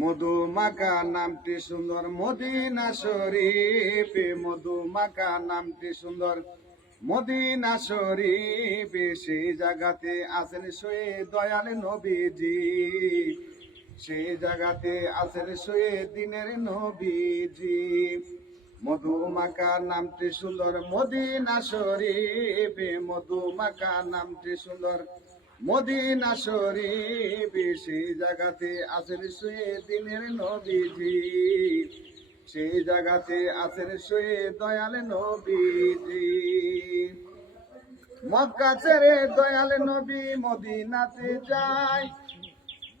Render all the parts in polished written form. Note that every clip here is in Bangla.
মধুমাখা নামটি সুন্দর মদিনা শরীফ, মধুমাখা নামটি সুন্দর মদিনা শরীফ। সেই জায়গাতে আছেন শুয়ে দয়াল নবীজি, সেই জায়গাতে আছেন শুয়ে দিনের নবীজি। মধুমাখা নামটি সুন্দর মদিনা শরীফ, মধুমাখা নামটি সুন্দর মদিনা শরীফ। সেই জায়গাতে আছেন শুয়ে দিনের নবীজি, সেই জায়গাতে আছেন শুয়ে দয়াল নবীজি। মক্কা ছেড়ে দয়াল নবী মদিনাতে যায়,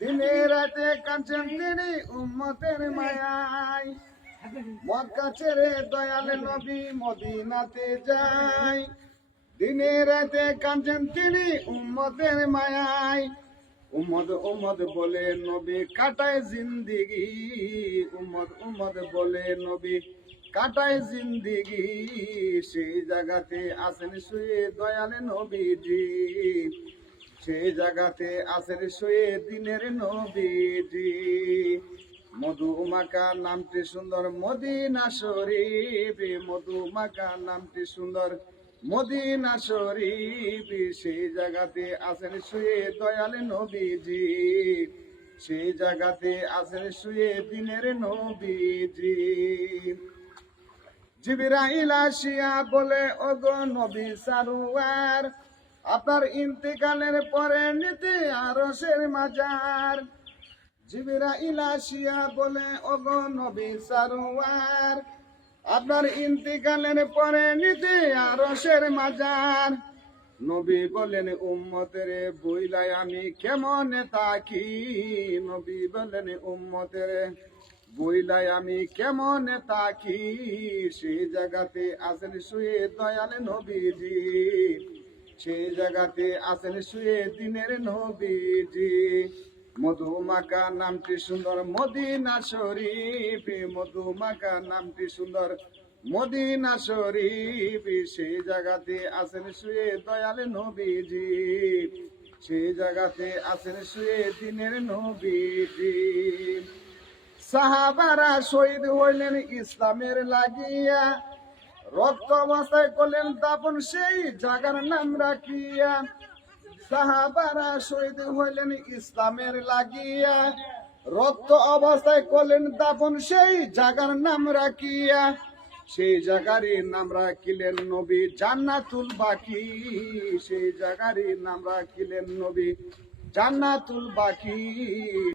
দিনে রাতে কাঁদছেন তিনি উম্মতের মায়ায়। মক্কা ছেড়ে দয়াল নবী মদিনাতে যায়, দিনে রাতে কাঁদছেন তিনি উম্মতের মায়ায়। উম্মত উম্মত বলে নবী কাটায় জিন্দিগি, উম্মত উম্মত বলে নবী কাটায় জিন্দিগি। সেই জায়গাতে আছেন শুয়ে দয়াল নবীজি, সেই জায়গাতে আছেন শুয়ে দিনের নবীজি। মধুমাখা নামটি সুন্দর মদিনা শরীফ, মধুমাখা নামটি সুন্দর মদিনা শরীফ। সেই জায়গাতে আছেন শুয়ে দয়াল নবীজি, সেই জায়গাতে আছেন শুয়ে দিনের নবীজি। জিবরাইল আসিয়া বলে ওগো নবী সারোয়ার, আপনার ইন্তেকালের পরে নিতে আরশের মাজার। জিবরাইল আসিয়া বলে ওগো নবী সারোয়ার, আপনার ইন্তেকালের পরে নিতে আরশের মাজার। নবী বলেন উম্মতের বইলাই আমি কেমন থাকি, নবী বলেন উম্মতের বইলাই আমি কেমন থাকি। সেই জায়গাতে আছেন শুয়ে দয়াল নবীজি, সেই জায়গাতে আছেন শুয়ে দিনের নবীজি। মধুমাখা নামটি সুন্দর মদিনা শরীফ, মধুমাখা নামটি সুন্দর মদিনা শরীফ। সেই জায়গাতে আছেন শুয়ে দয়াল নবীজি, সেই জায়গাতে আছেন শুয়ে দিনের নবীজি। সাহাবারা শহীদ হইলেন ইসলামের লাগিয়া, রক্ত অবস্থায় করলেন দাফন সেই জায়গার নাম রাখিয়া। সাহাবারা শহীদ হইলেন ইসলামের লাগিয়া, রক্ত অবস্থায় করলেন দাফন সেই জায়গার নাম রাখিয়া। সেই জায়গারই নাম রাখিলেন নবী জান্নাতুল বাকি, সেই জায়গারই নাম রাখিলেন নবী জান্নাতুল বাকি।